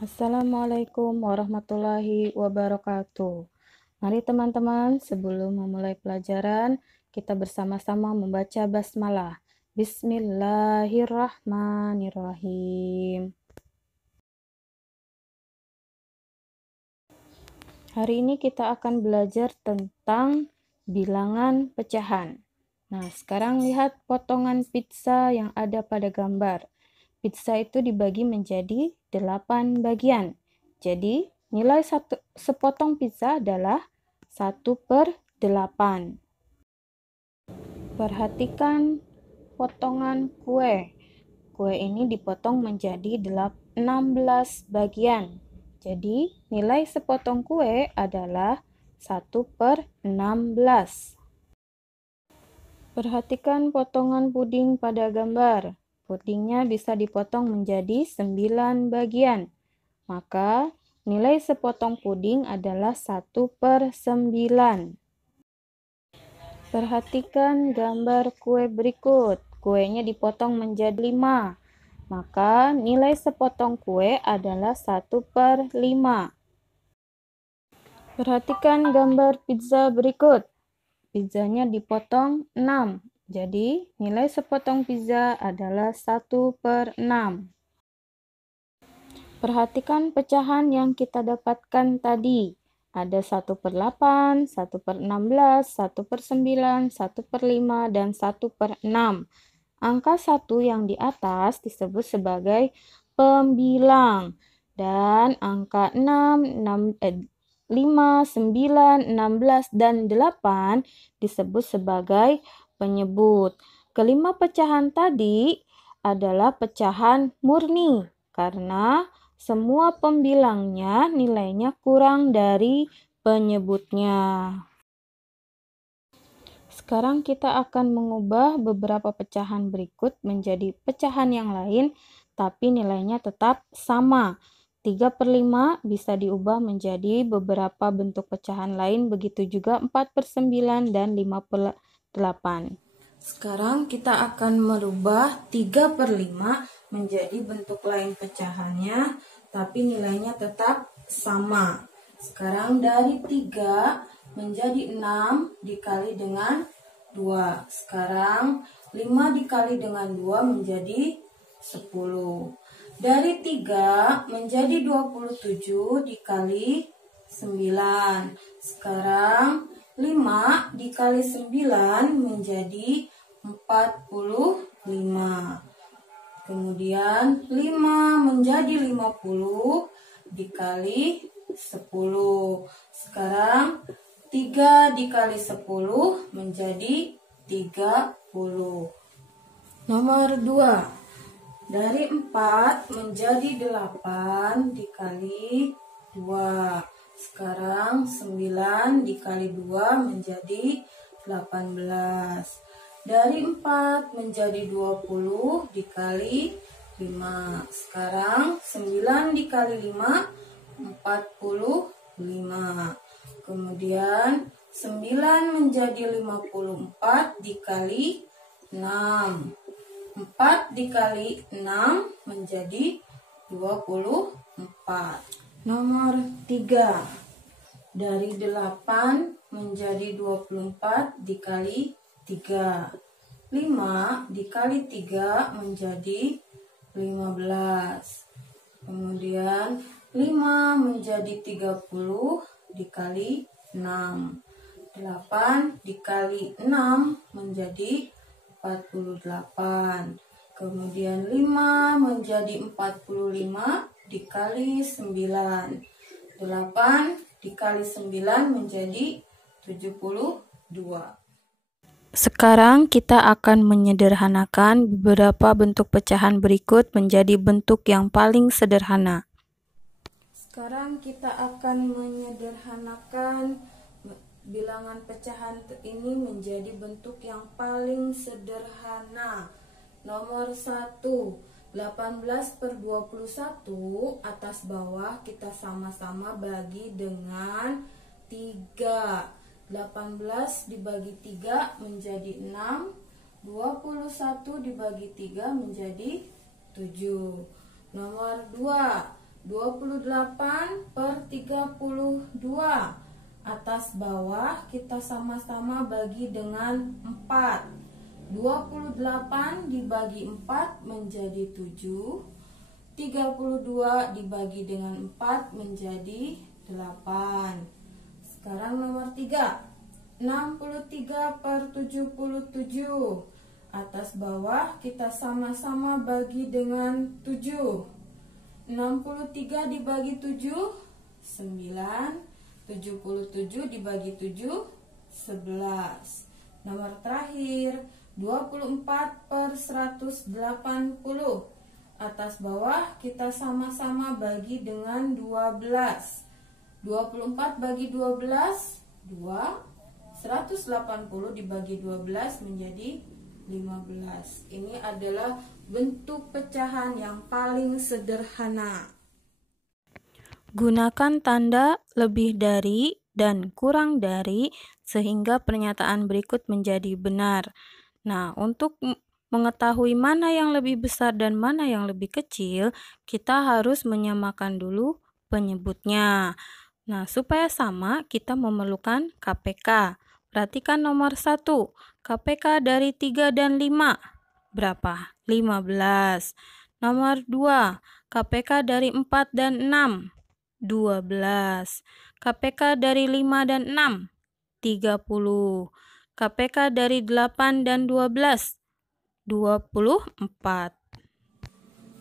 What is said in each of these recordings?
Assalamualaikum warahmatullahi wabarakatuh. Mari teman-teman, sebelum memulai pelajaran, kita bersama-sama membaca basmalah. Bismillahirrahmanirrahim. Hari ini kita akan belajar tentang bilangan pecahan. Nah, sekarang lihat potongan pizza yang ada pada gambar. Pizza itu dibagi menjadi 8 bagian. Jadi, nilai sepotong pizza adalah 1/8. Perhatikan potongan kue. Kue ini dipotong menjadi 16 bagian. Jadi, nilai sepotong kue adalah 1/16. Perhatikan potongan puding pada gambar. Pudingnya bisa dipotong menjadi 9 bagian. Maka, nilai sepotong puding adalah 1/9. Perhatikan gambar kue berikut. Kuenya dipotong menjadi 5. Maka, nilai sepotong kue adalah 1/5. Perhatikan gambar pizza berikut. Pizzanya dipotong 6. Jadi, nilai sepotong pizza adalah 1/6. Perhatikan pecahan yang kita dapatkan tadi. Ada 1/8, 1/16, 1/9, 1/5, dan 1/6. Angka 1 yang di atas disebut sebagai pembilang. Dan angka 5, 9, 16, dan 8 disebut sebagai penyebut. Kelima pecahan tadi adalah pecahan murni karena semua pembilangnya nilainya kurang dari penyebutnya. Sekarang kita akan mengubah beberapa pecahan berikut menjadi pecahan yang lain, tapi nilainya tetap sama. 3/5 bisa diubah menjadi beberapa bentuk pecahan lain, begitu juga 4/9 dan 5/8. Sekarang kita akan merubah 3/5 menjadi bentuk lain pecahannya, tapi nilainya tetap sama. Sekarang dari 3 menjadi 6 dikali dengan 2. Sekarang 5 dikali dengan 2 menjadi 10. Dari 3 menjadi 27 dikali 9. Sekarang 5 dikali 9 menjadi 45. Kemudian 5 menjadi 50 dikali 10. Sekarang 3 dikali 10 menjadi 30. Nomor 2. Dari 4 menjadi 8 dikali 2. Sekarang 9 dikali 2 menjadi 18. Dari 4 menjadi 20 dikali 5. Sekarang 9 dikali 5 45. Kemudian 9 menjadi 54 dikali 6. 4 dikali 6 menjadi 24. Nomor 3. Dari 8 menjadi 24 dikali 3. 5 dikali 3 menjadi 15. Kemudian 5 menjadi 30 dikali 6. 8 dikali 6 menjadi 48. Kemudian 5 menjadi 45 dikali 9. 8 dikali 9 menjadi 72. Sekarang kita akan menyederhanakan beberapa bentuk pecahan berikut menjadi bentuk yang paling sederhana. Sekarang kita akan menyederhanakan bilangan pecahan ini menjadi bentuk yang paling sederhana. Nomor 1, 18/21 atas bawah kita sama-sama bagi dengan 3. 18 dibagi 3 menjadi 6. 21 dibagi 3 menjadi 7. Nomor 2, 28 per 32. Atas bawah kita sama-sama bagi dengan 4. 28 dibagi 4 menjadi 7. 32 dibagi dengan 4 menjadi 8. Sekarang nomor 3. 63 per 77. Atas bawah kita sama-sama bagi dengan 7. 63 dibagi 7, 9. 77 dibagi 7, 11. Nomor terakhir, 24 per 180. Atas bawah kita sama-sama bagi dengan 12. 24 bagi 12, 2. 180 dibagi 12 menjadi 15. Ini adalah bentuk pecahan yang paling sederhana. Gunakan tanda lebih dari dan kurang dari sehingga pernyataan berikut menjadi benar. Nah, untuk mengetahui mana yang lebih besar dan mana yang lebih kecil, kita harus menyamakan dulu penyebutnya. Nah, supaya sama, kita memerlukan KPK. Perhatikan nomor 1, KPK dari 3 dan 5. Berapa? 15. Nomor 2, KPK dari 4 dan 6. 12. KPK dari 5 dan 6. 30. KPK dari 8 dan 12. 24.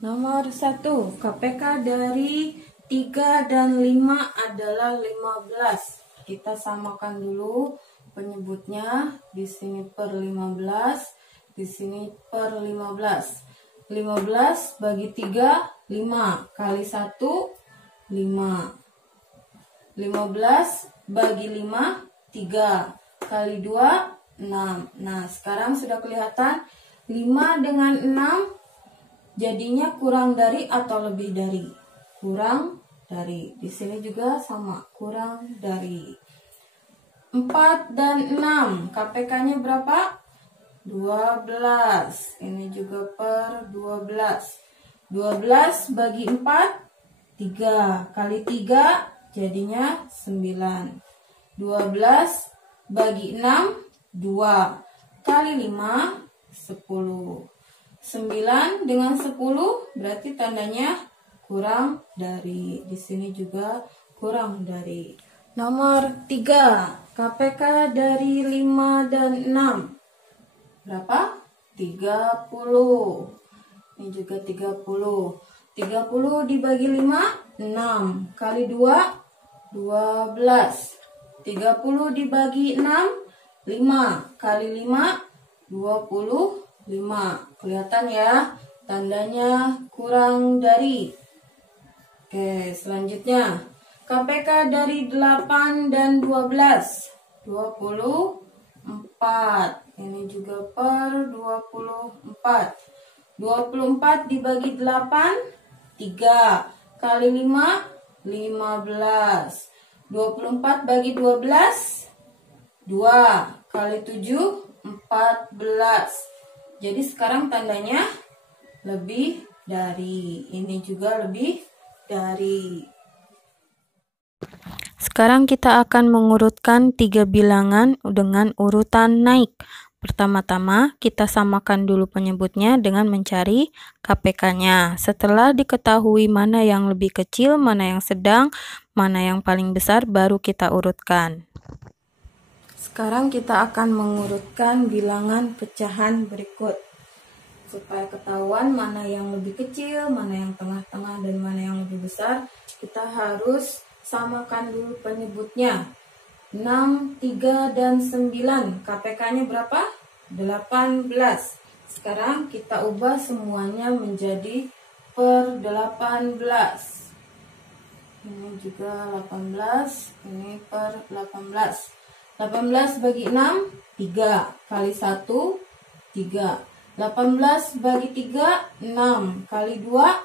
Nomor 1, KPK dari 3 dan 5 adalah 15. Kita samakan dulu penyebutnya. Di sini per 15, di sini per 15. 15 bagi 3, 5. Kali 1, 5. 15 bagi 5, 3. Kali 2, 6. Nah, sekarang sudah kelihatan 5 dengan 6 jadinya kurang dari atau lebih dari? Kurang dari. Di sini juga sama, kurang dari. 4 dan 6, KPK-nya berapa? 12. Ini juga per 12. 12 bagi 4, 3. Kali 3 jadinya 9. 12 bagi 6, 2. Kali 5, 10. 9 dengan 10 berarti tandanya kurang dari. Di sini juga kurang dari. Nomor 3, KPK dari 5 dan 6. Berapa? 30. Ini juga 30. 30 dibagi 5, 6. Kali 2, 12. 30 dibagi 6, 5. Kali 5, 25. Kelihatan ya, tandanya kurang dari. Oke, selanjutnya KPK dari 8 dan 12. 24. Ini juga per 24. 24 dibagi 8, 3. Kali 5, 15. 24 bagi 12, 2. Kali 7, 14. Jadi sekarang tandanya lebih dari. Ini juga lebih dari. Sekarang kita akan mengurutkan 3 bilangan dengan urutan naik. Pertama-tama kita samakan dulu penyebutnya dengan mencari KPK-nya. Setelah diketahui mana yang lebih kecil, mana yang sedang, mana yang paling besar, baru kita urutkan. Sekarang kita akan mengurutkan bilangan pecahan berikut. Supaya ketahuan mana yang lebih kecil, mana yang tengah-tengah, dan mana yang lebih besar, kita harus samakan dulu penyebutnya. 6, 3, dan 9. KPK-nya berapa? 18. Sekarang kita ubah semuanya menjadi per 18. Ini juga 18. Ini per 18. 18 bagi 6, 3. Kali 1, 3. 18 bagi 3, 6. Kali 2,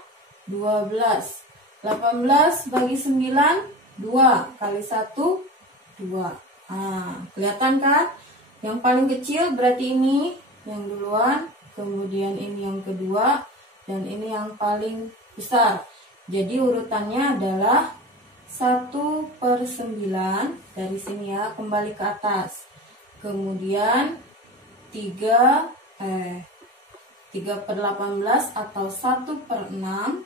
12. 18 bagi 9, 2. Kali 1, 2. Nah, kelihatan kan? Yang paling kecil berarti ini yang duluan, kemudian ini yang kedua, dan ini yang paling besar. Jadi urutannya adalah 1/9 dari sini ya, kembali ke atas. Kemudian 3/18 atau 1/6,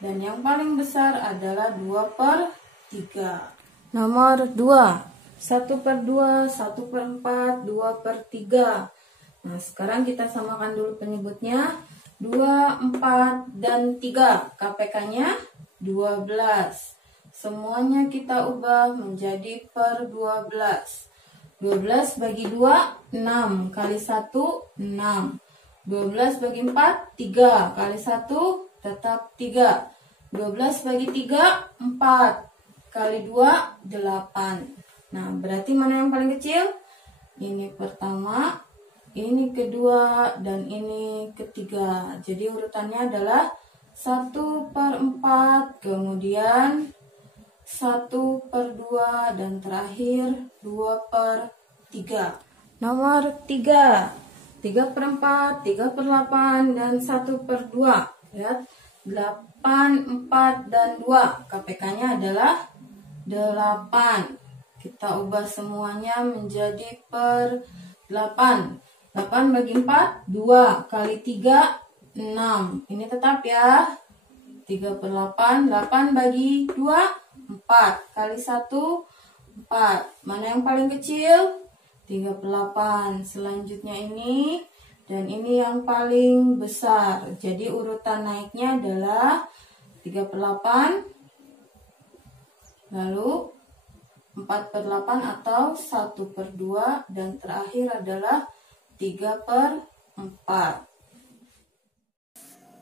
dan yang paling besar adalah 2/3. Nomor 2, 1/2, 1/4, 2/3. Nah, sekarang kita samakan dulu penyebutnya. 2, 4, dan 3. KPK-nya 12. Semuanya kita ubah menjadi per 12. 12 bagi 2, 6. Kali 1, 6. 12 bagi 4, 3. Kali 1, tetap 3. 12 bagi 3, 4. Kali 2, 8. Nah, berarti mana yang paling kecil? Ini pertama, ini kedua, dan ini ketiga. Jadi urutannya adalah 1/4, kemudian 1/2, dan terakhir 2/3. Nomor 3, 3/4, 3/8, dan 1/2. Lihat, 8, 4, dan 2. KPK-nya adalah 8. Kita ubah semuanya menjadi per 8. 8 bagi 4, 2. Kali 3, 6. Ini tetap ya. 3/8. 8 bagi 2, 4. Kali 1, 4. Mana yang paling kecil? 3/8. Selanjutnya ini, dan ini yang paling besar. Jadi urutan naiknya adalah 3/8, lalu 4/8 atau 1/2, dan terakhir adalah 3/4.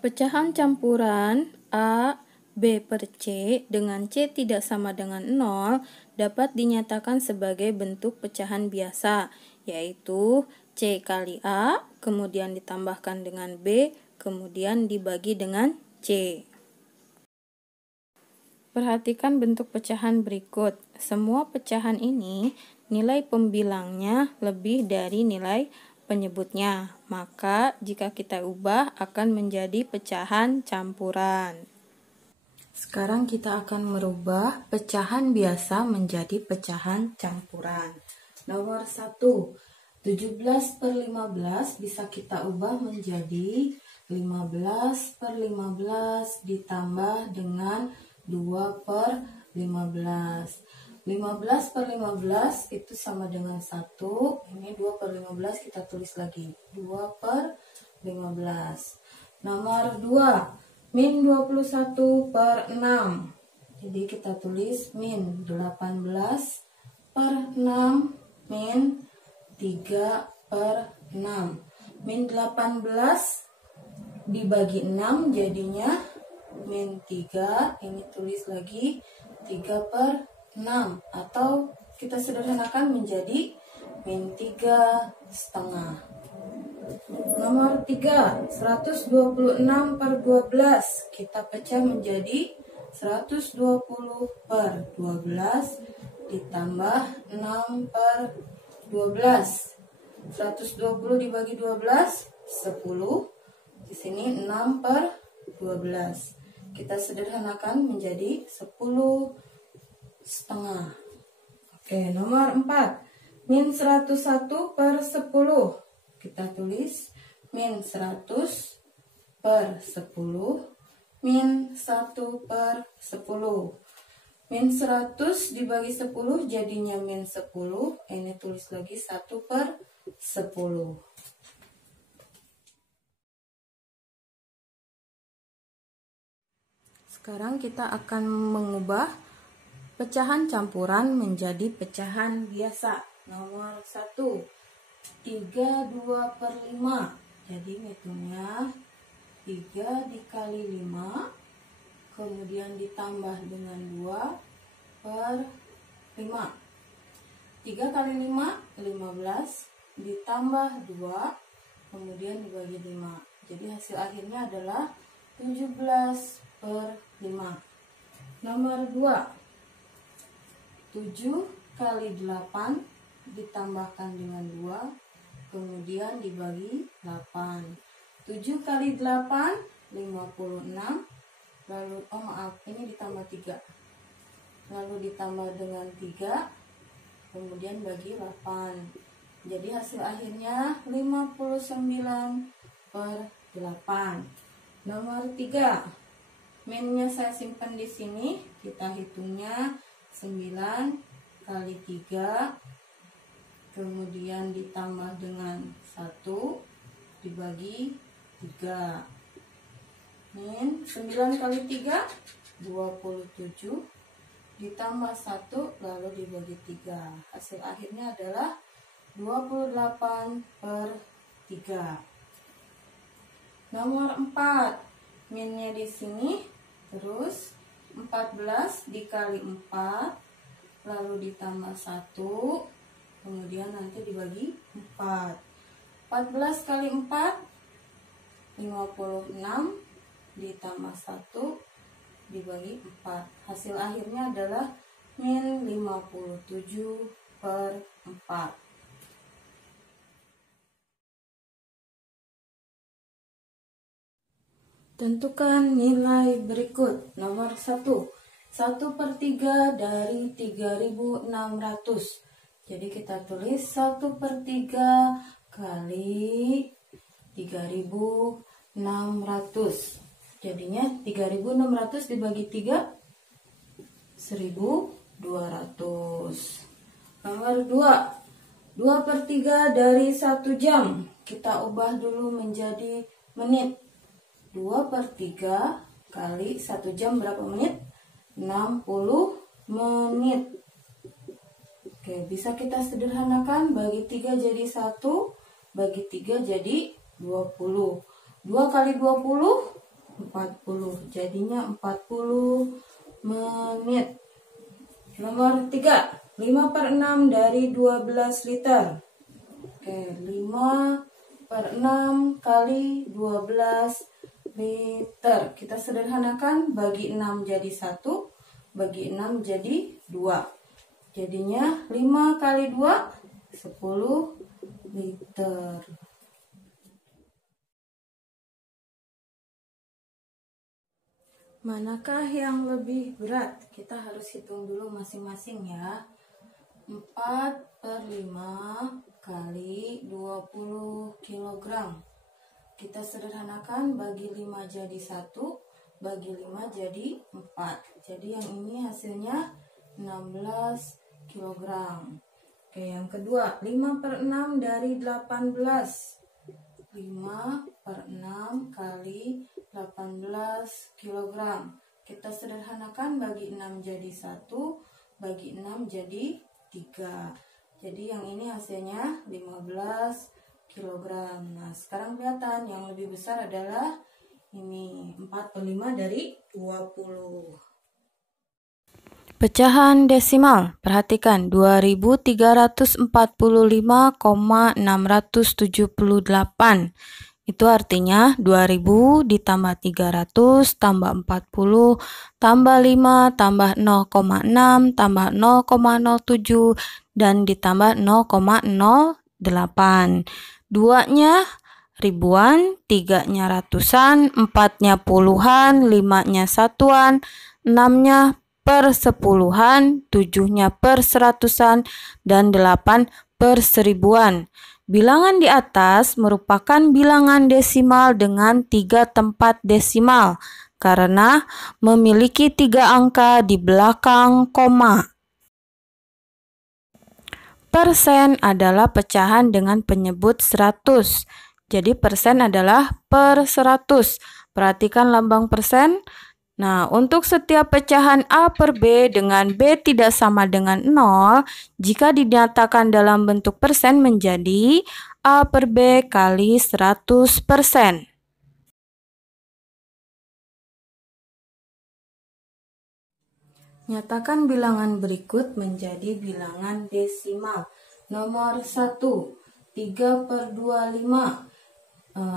Pecahan campuran A, B per C dengan C tidak sama dengan 0 dapat dinyatakan sebagai bentuk pecahan biasa, yaitu C kali A, kemudian ditambahkan dengan B, kemudian dibagi dengan C. Perhatikan bentuk pecahan berikut. Semua pecahan ini nilai pembilangnya lebih dari nilai penyebutnya. Maka jika kita ubah akan menjadi pecahan campuran. Sekarang kita akan merubah pecahan biasa menjadi pecahan campuran. Nomor 1, 17/15 bisa kita ubah menjadi 15/15 ditambah dengan 2/15. 15/15 itu sama dengan 1. Ini 2/15 kita tulis lagi. 2/15. Nomor 2, min 21/6. Jadi kita tulis min 18/6 min 3/6. Min 18 dibagi 6 jadinya min 3. Ini tulis lagi 3/6, atau kita sederhanakan menjadi min 3/2. Nomor 3, 126/12. Kita pecah menjadi 120/12 ditambah 6/12. 120 dibagi 12, 10. Di sini 6/12. Kita sederhanakan menjadi 10/2. Oke, nomor 4, min 101/10. Kita tulis min 100/10 min 1/10. Min 100 dibagi 10 jadinya min 10. Ini tulis lagi 1/10. Sekarang kita akan mengubah pecahan campuran menjadi pecahan biasa. Nomor 1, 32/5. Jadi ngitungnya 3 dikali 5, kemudian ditambah dengan 2/5. 3 kali 5, 15, ditambah 2, kemudian dibagi 5. Jadi hasil akhirnya adalah 17/5. Nomor 2, 7 kali 8 ditambahkan dengan 2, kemudian dibagi 8. 7 kali 8, 56, lalu ini ditambah 3, lalu ditambah dengan 3, kemudian bagi 8. Jadi hasil akhirnya 59/8. Nomor 3, minnya saya simpan di sini. Kita hitungnya 9 kali 3, kemudian ditambah dengan 1 dibagi 3. Min 9 kali 3 27, ditambah 1 lalu dibagi 3. Hasil akhirnya adalah 28/3. Nomor 4, minnya di sini. Terus 14 dikali 4 lalu ditambah 1, kemudian nanti dibagi 4. 14 kali 4 56, ditambah 1 dibagi 4. Hasil akhirnya adalah min 57/4. Tentukan nilai berikut. Nomor 1, 1/3 dari 3.600. Jadi kita tulis 1/3 kali 3.600. Jadinya 3.600 dibagi 3, 1.200. Nomor 2, 2/3 dari 1 jam. Kita ubah dulu menjadi menit. 2/3 kali 1 jam berapa menit? 60 menit. Oke, bisa kita sederhanakan, bagi 3 jadi 1, bagi 3 jadi 20. 2 kali 20, 40. Jadinya 40 menit. Nomor 3, 5/6 dari 12 liter. Oke, 5/6 kali 12 liter. Kita sederhanakan, bagi 6 jadi 1, bagi 6 jadi 2. Jadinya 5 kali 2, 10 liter. Manakah yang lebih berat? Kita harus hitung dulu masing-masing ya. 4/5 kali 20 kg. Kita sederhanakan, bagi 5 jadi 1, bagi 5 jadi 4. Jadi yang ini hasilnya 16 kg. Oke, yang kedua, 5/6 dari 18. 5/6 kali 18 kg. Kita sederhanakan, bagi 6 jadi 1, bagi 6 jadi 3. Jadi yang ini hasilnya 15 kg. Nah, sekarang kelihatan yang lebih besar adalah ini, 4/5 dari 20. Pecahan desimal. Perhatikan, 2345,678. Itu artinya 2000 ditambah 300 tambah 40 tambah 5 tambah 0,6 tambah 0,07 dan ditambah 0,08. 2-nya ribuan, 3-nya ratusan, 4-nya puluhan, 5-nya satuan, 6-nya persepuluhan, 7-nya perseratusan, dan 8/1000-an. Bilangan di atas merupakan bilangan desimal dengan 3 tempat desimal karena memiliki 3 angka di belakang koma. Persen adalah pecahan dengan penyebut 100. Jadi persen adalah per 100. Perhatikan lambang persen. Nah, untuk setiap pecahan A per B dengan B tidak sama dengan 0, jika dinyatakan dalam bentuk persen menjadi A per B kali 100%. Nyatakan bilangan berikut menjadi bilangan desimal. Nomor 1, 3/25.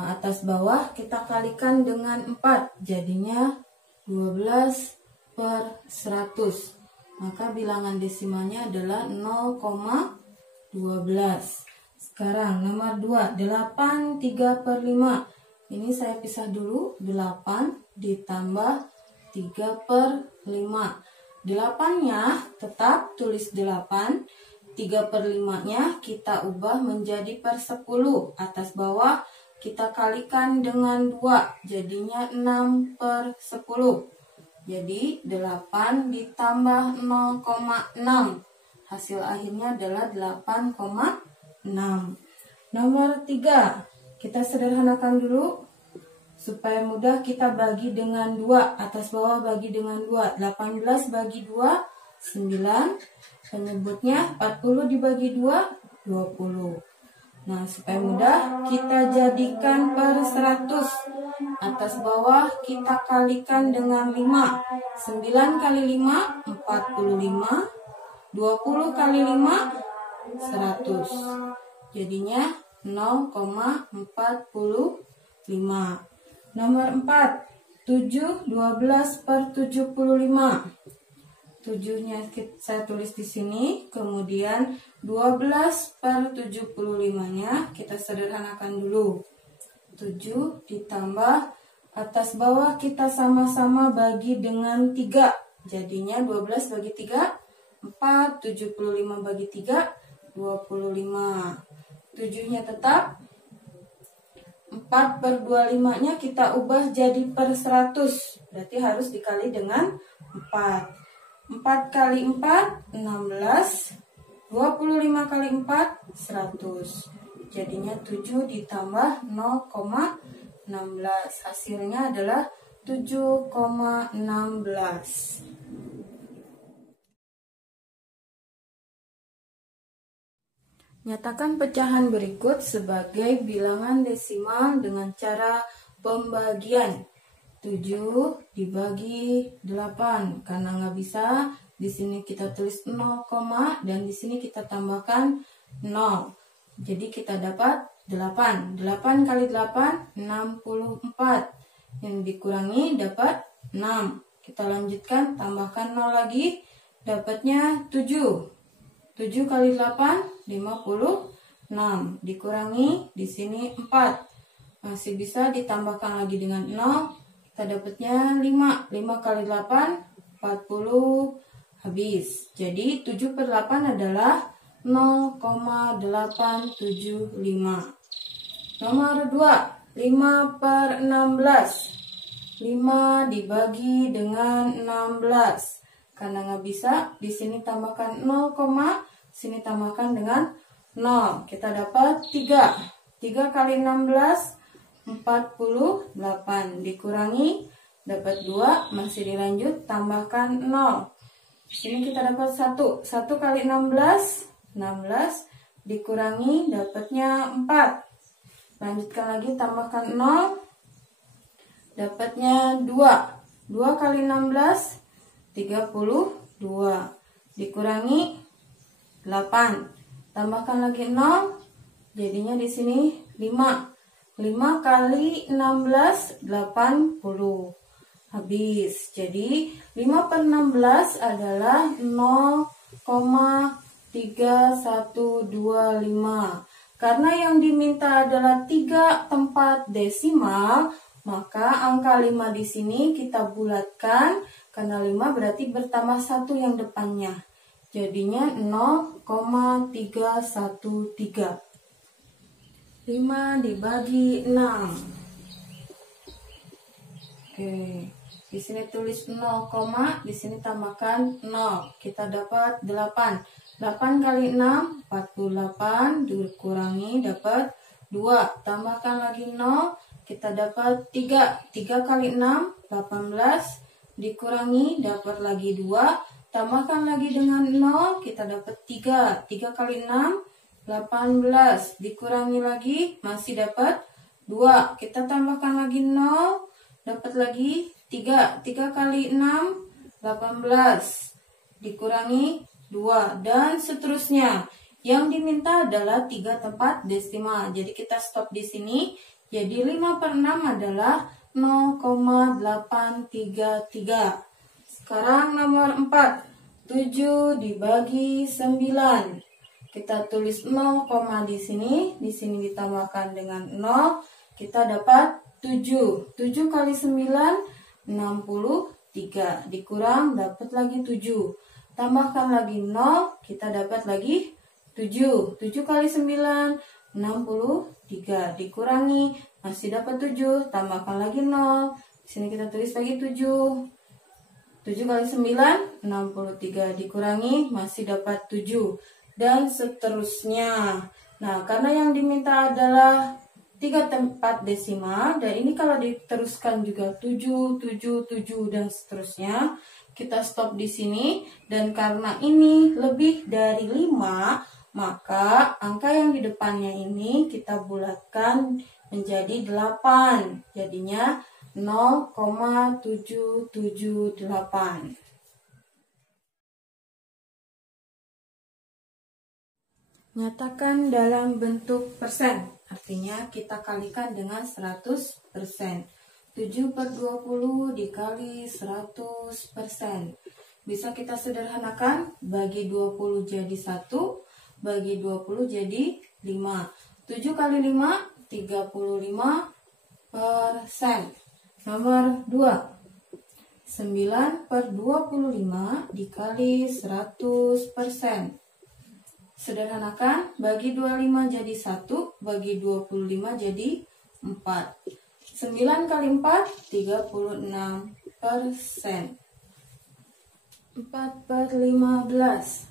Atas bawah kita kalikan dengan 4, jadinya 12/100. Maka bilangan desimalnya adalah 0,12. Sekarang nomor 2, 8 3/5. Ini saya pisah dulu, 8 ditambah 3/5. 8-nya tetap tulis 8. 3/5-nya kita ubah menjadi per 10. Atas bawah kita kalikan dengan 2. Jadinya 6/10. Jadi 8 ditambah 0,6. Hasil akhirnya adalah 8,6. Nomor 3. Kita sederhanakan dulu. Supaya mudah kita bagi dengan 2. Atas bawah bagi dengan 2. 18 bagi 2, 9. Penyebutnya 40 dibagi 2, 20. Nah, supaya mudah kita jadikan per 100. Atas bawah kita kalikan dengan 5. 9 kali 5, 45. 20 kali 5, 100. Jadinya 0,45. Nomor 4. 7, 12/75. 7-nya saya tulis di sini, kemudian 12/75-nya kita sederhanakan dulu. 7 ditambah atas bawah kita sama-sama bagi dengan 3. Jadinya 12 bagi 3, 4, 75 bagi 3, 25. 7-nya tetap. 4/25-nya kita ubah jadi per 100. Berarti harus dikali dengan 4. 4 kali 4, 16. 25 kali 4, 100. Jadinya 7 ditambah 0,16. Hasilnya adalah 7,16. Nyatakan pecahan berikut sebagai bilangan desimal dengan cara pembagian. 7 dibagi 8. Karena nggak bisa, di sini kita tulis 0, dan di sini kita tambahkan 0. Jadi kita dapat 8. 8 kali 8, 64. Yang dikurangi dapat 6. Kita lanjutkan, tambahkan 0 lagi, dapatnya 7. 7 kali 8, 56. Dikurangi di sini 4. Masih bisa ditambahkan lagi dengan 0. Kita dapatnya 5. 5 kali 8, 40. Habis. Jadi 7/8 adalah 0,875. Nomor 2. 5/16. 5 dibagi dengan 16. Karena nggak bisa, di sini tambahkan 0, sini tambahkan dengan 0. Kita dapat 3. 3 kali 16, 48. Dikurangi, dapat 2. Masih dilanjut, tambahkan 0. Di sini kita dapat 1. 1 kali 16, 16. Dikurangi, dapatnya 4. Lanjutkan lagi, tambahkan 0. Dapatnya 2. 2 kali 16, 32. Dikurangi 8. Tambahkan lagi 0. Jadinya di sini 5. 5 kali 16, 80. Habis. Jadi 5/16 adalah 0,3125. Karena yang diminta adalah 3 tempat desimal, maka angka 5 di sini kita bulatkan. Karena 5 berarti bertambah 1 yang depannya. Jadinya 0,313. 5 dibagi 6. Oke. Di sini tulis 0, di sini tambahkan 0. Kita dapat 8. 8 kali 6, 48. Dikurangi dapat 2. Tambahkan lagi 0. Kita dapat 3. 3 kali 6, 18. Dikurangi dapat lagi 2. Tambahkan lagi dengan 0. Kita dapat 3. 3 kali 6, 18. Dikurangi lagi, masih dapat 2. Kita tambahkan lagi 0. Dapat lagi 3. 3 kali 6, 18. Dikurangi 2. Dan seterusnya. Yang diminta adalah 3 tempat desimal. Jadi kita stop di sini. Jadi 5/6 adalah 0,833. Sekarang nomor 4. 7 dibagi 9. Kita tulis 0, di sini ditambahkan dengan 0. Kita dapat 7. 7 kali 9, 63. 3. Dikurang dapat lagi 7. Tambahkan lagi 0, kita dapat lagi 7. 7 kali 9, 63. Dikurangi, masih dapat 7. Tambahkan lagi 0. Di sini kita tulis lagi 7. 7 kali 9, 63. Dikurangi, masih dapat 7. Dan seterusnya. Nah, karena yang diminta adalah 3 tempat desimal, dan ini kalau diteruskan juga 7, 7, 7, dan seterusnya. Kita stop di sini, dan karena ini lebih dari 5, maka angka yang di depannya ini kita bulatkan menjadi 8. Jadinya 0,778. Nyatakan dalam bentuk persen, artinya kita kalikan dengan 100%. 7/20 dikali 100%. Bisa kita sederhanakan, bagi 20 jadi 1, bagi 20 jadi 5. 7 kali 5, 35%. Nomor 2. 9/25 dikali 100%. Sederhanakan, bagi 25 jadi 1, bagi 25 jadi 4. 9 kali 4, 36%. 4/15.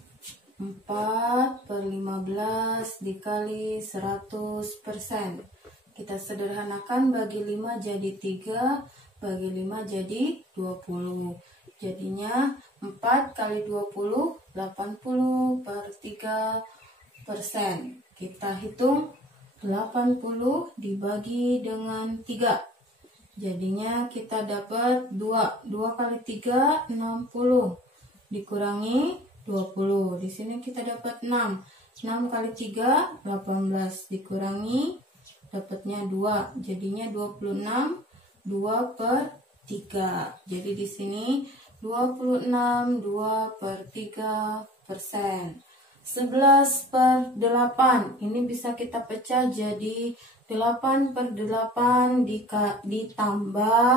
4/15 dikali 100%. Kita sederhanakan, bagi 5 jadi 3, bagi 5 jadi 20. Jadinya 4 kali 20, 80/3%. Kita hitung 80 dibagi dengan 3. Jadinya kita dapat 2. 2 kali 3, 60. Dikurangi 20. Di sini kita dapat 6. 6 kali 3, 18. Dikurangi, dapatnya 2. Jadinya 26. 2/3. Jadi di sini 26, 2/3%. 11/8. Ini bisa kita pecah jadi 8/8 ditambah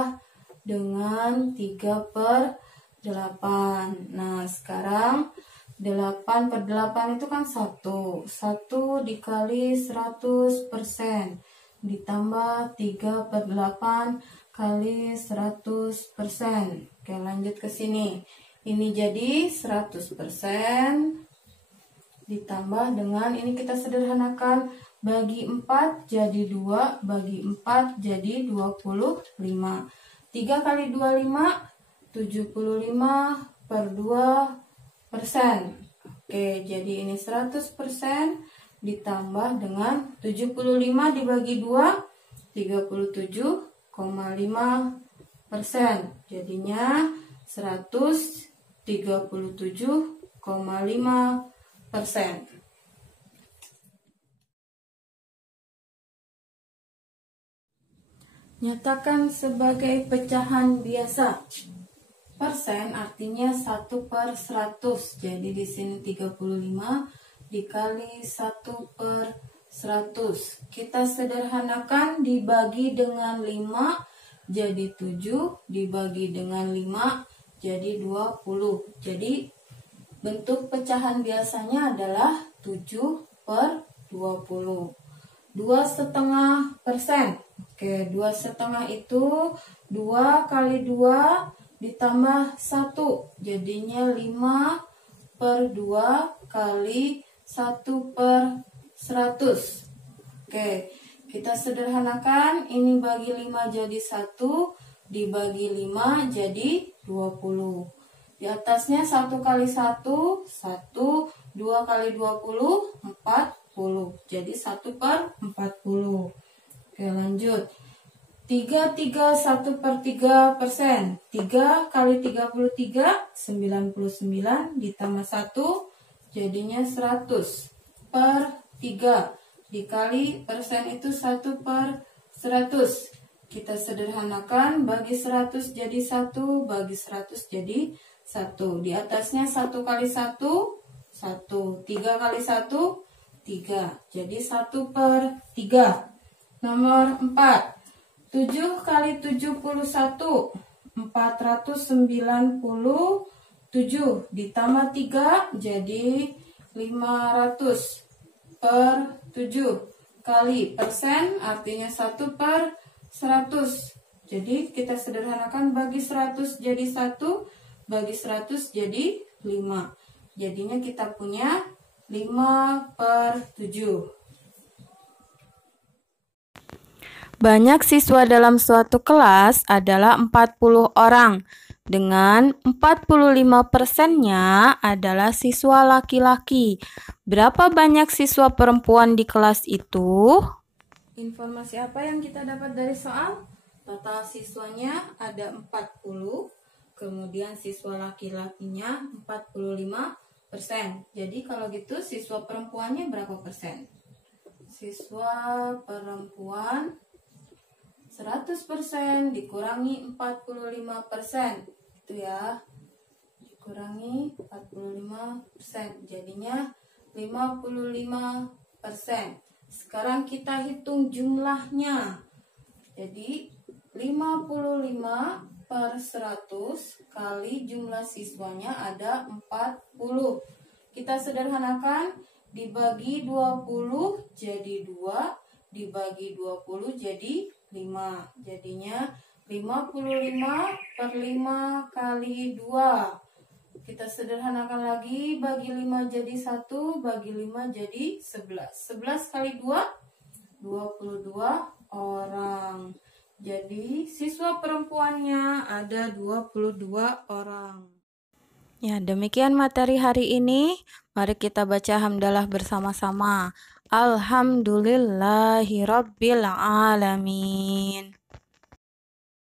dengan 3/8. Nah, sekarang 8/8 itu kan 1. 1 dikali 100%. Ditambah 3/8 kali 100%. Oke, lanjut ke sini. Ini jadi 100%. Ditambah dengan, ini kita sederhanakan, bagi 4 jadi 2, bagi 4 jadi 25. 3 kali 25, 75/2%. Oke, jadi ini 100% ditambah dengan 75 dibagi 2, 37,5%. Jadinya 137,5%. Nyatakan sebagai pecahan biasa. Persen artinya 1/100. Jadi di sini 35 dikali 1/100. Kita sederhanakan, dibagi dengan 5 jadi 7, dibagi dengan 5 jadi 20. Jadi bentuk pecahan biasanya adalah 7/20. 2,5%. Oke, 2,5 itu 2 kali 2 ditambah 1. Jadinya 5/2 kali 1/100. Oke, kita sederhanakan, ini bagi 5 jadi 1, dibagi 5 jadi 20. Di atasnya 1 kali 1, 1, 2 kali 20, 40. Jadi 1/40. Oke, lanjut. 33 1/3%. 3 kali 33, 99 ditambah 1, jadinya 100/3. Dikali persen itu 1/100. Kita sederhanakan, bagi 100 jadi 1, bagi 100 jadi 1. Di atasnya 1 kali 1, 1. 3 kali 1, 3. Jadi 1/3. Nomor 4. 7 kali 71. 497 ditambah 3 jadi 500 per 7 kali persen artinya 1 per 100. Jadi kita sederhanakan bagi 100 jadi 1, bagi 100 jadi 5. Jadinya kita punya 5 per 7. Banyak siswa dalam suatu kelas adalah 40 orang. Dengan 45%-nya adalah siswa laki-laki. Berapa banyak siswa perempuan di kelas itu? Informasi apa yang kita dapat dari soal? Total siswanya ada 40, kemudian siswa laki-lakinya 45%. Jadi kalau gitu siswa perempuannya berapa persen? Siswa perempuan 100% dikurangi 45%. Itu ya. Dikurangi 45%. Jadinya 55%. Sekarang kita hitung jumlahnya. Jadi 55 per 100 kali jumlah siswanya ada 40. Kita sederhanakan, dibagi 20 jadi 2, dibagi 20 jadi 5. Jadinya 55 per 5 kali 2. Kita sederhanakan lagi, bagi 5 jadi 1, bagi 5 jadi 11. 11 kali 2, 22 orang. Jadi siswa perempuannya ada 22 orang. Ya, demikian materi hari ini. Mari kita baca hamdalah bersama-sama. Alhamdulillahirabbil alamin.